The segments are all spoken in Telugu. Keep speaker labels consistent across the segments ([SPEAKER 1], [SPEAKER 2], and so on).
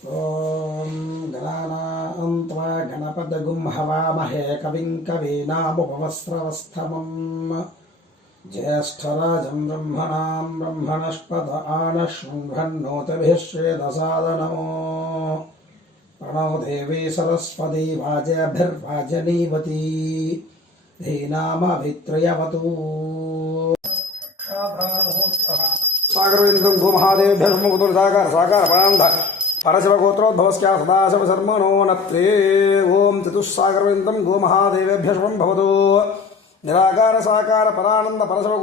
[SPEAKER 1] ॐ गणानां त्वा गणपदगुं हवामहे कविं कवीनामुपवस्त्रवस्तमम् ज्येष्ठराजं ब्रह्मणां ब्रह्मणस्पद आनशृण्भन्नोतभिः श्रेदसादनमो प्रणो देवी सरस्वती वाजेभिर्वाजनीवती धीनामभित्रयवतु सागरविन्दं भूमहादेव्यर्मपुतुर्सागर सागर परान्ध ప్రాంధ పరశివ గోత్రోద్భవస్యా సదాశివ శర్మణో నత్రే ఓం చతుస్సాగరవిందం గోమహాదేవేభ్య శుభం భవతు నిరాకార సాకార పరానంద పరశివ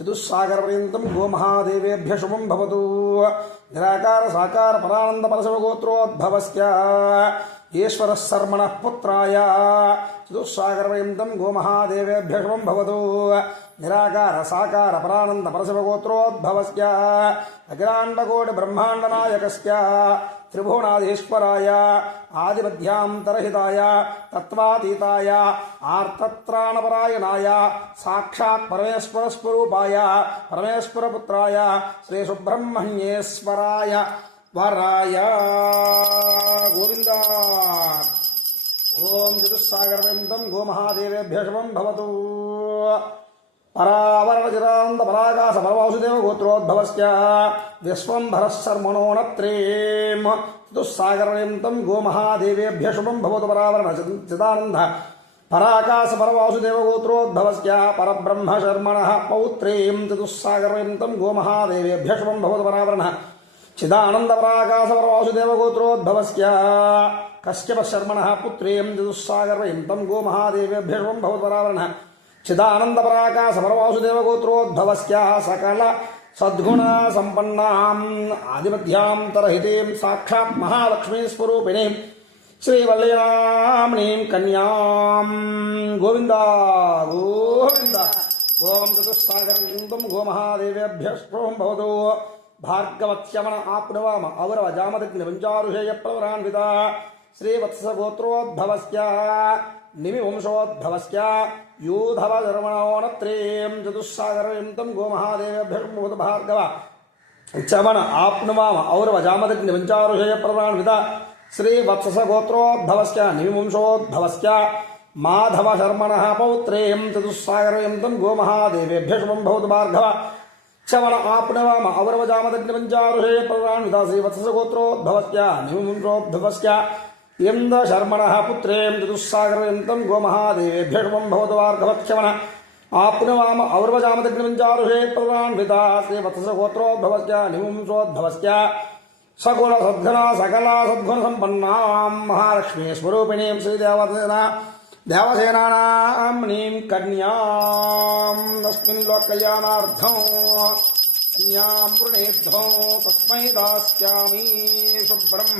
[SPEAKER 1] చతుస్సాగర పర్యంతం గోమహాదేవేభ్య శుభం భవతు నిరాకార సాకార పరానంద పరశవగోత్రోద్భవస్య ఈశ్వర శర్మణ పుత్రాయ చతుస్సాగర పర్యంతం గోమహాదేవేభ్య శుభం భవతు నిరాకార సాకార పరానంద పరశవగోత్రోద్భవస్య అఖిలాండకోటి బ్రహ్మాండ నాయకస్య త్రిభువనాధీశ్వరాయ ఆదిమధ్యాంతరహితాయ తత్వాతీతాయ ఆర్తత్రాణపరాయణాయ సాక్షాత్ పుత్రాయ పరమేశ్వర పుత్రాయ శ్రీ సుబ్రహ్మణ్యేశ్వరాయ వరాయ. గోవింద. ఓం చతుస్సాగరవిందం గోమహాదేవేభ్య శుభం భవతు. పరావరణచిరానంద పరాకాశ పరవాసుదేవ గోత్రోద్భవస్య విశ్వంభరः శర్మణో నత్రేం గోమహాదేవేభ్య శుభం భవతు. పరావరణ చిదానంద పరాకాశ పరవాసుదేవ గోత్రోద్భవస్య పరబ్రహ్మ శర్మణ పౌత్రీం చతుస్సాగరయంతం గోమహాదేవేభ్య శుభం భవతు పరావరణ చిదానంద పరాకాశ పరవాసుదేవగోత్రోద్భవస్య కశ్యప శర్మణ పుత్రీం చతుస్సాగరయంతం గోమహాదేవేభ్య శుభం భవతు పరావరణ చిదానంద పరాకాశ పరవాసుదేవగోత్రోద్భవస్య సకల సద్గుణ సంపన్నాం ఆదిమధ్యాం ఆదిమధ్యాంతరహితీం సాక్షాత్ మహాలక్ష్మీ స్వరూపిణీం శ్రీవల్లీనామినీం కన్యాం గోవింద గోవింద ఓం చతుస్సాగరం గోమహాదేవ్యభ్య శుభం భవతు భార్గవత్యమన ఆప్నవామ అవరవ జామదగ్ని పంచారుషేయ ప్రవరాన్విత శ్రీవత్సగోత్రోద్భవస్య నిమివంశోద్భవస్య యూధవ ధర్మణోనత్రేయం చతుస్సాగరయంతం గోమహాదేవ్యభ్యర్మోద భార్గవ చమన ఆప్నువామ ఔరవ జామదగ్ని పంచారుషేయ ప్రవరాన్విత శ్రీవత్సగోత్రోద్భవస్య నిమివంశోద్భవస్య మాధవ శర్మణ పౌత్రేయం చతుస్సాగరయంతం గోమహాదేవేభ్య శుభం భవతు భార్గవ చవన ఆప్నవామ అవరవజామదగ్ని పంచారుషేయ ప్రవరాన్విత శ్రీవత్సగోత్రోద్భవస్య నిమివంశోద్భవస్య ఇంద శర్మణ పుత్రేం చతుస్సాగరయంతం గోమహాదేవేభ్య శుభం భవతు భార్గవక్షమణ ఆప్నవామ ఔర్వజామదగ్నిమంచారుషే ప్రదాన్విత శ్రీవత్సగోత్రోద్భవస్య నిముంసోద్భవస్య సకుల సద్గుణ సకల సద్గుణ సంపన్నాం మహాలక్ష్మీ స్వరూపిణీం శ్రీదేవసేన దేవసేనానాంనీం కన్యాం తస్మిన్ లోకయానార్థం కన్యాం వృణేద్ధం తస్మై దాస్యామి శుభ్రం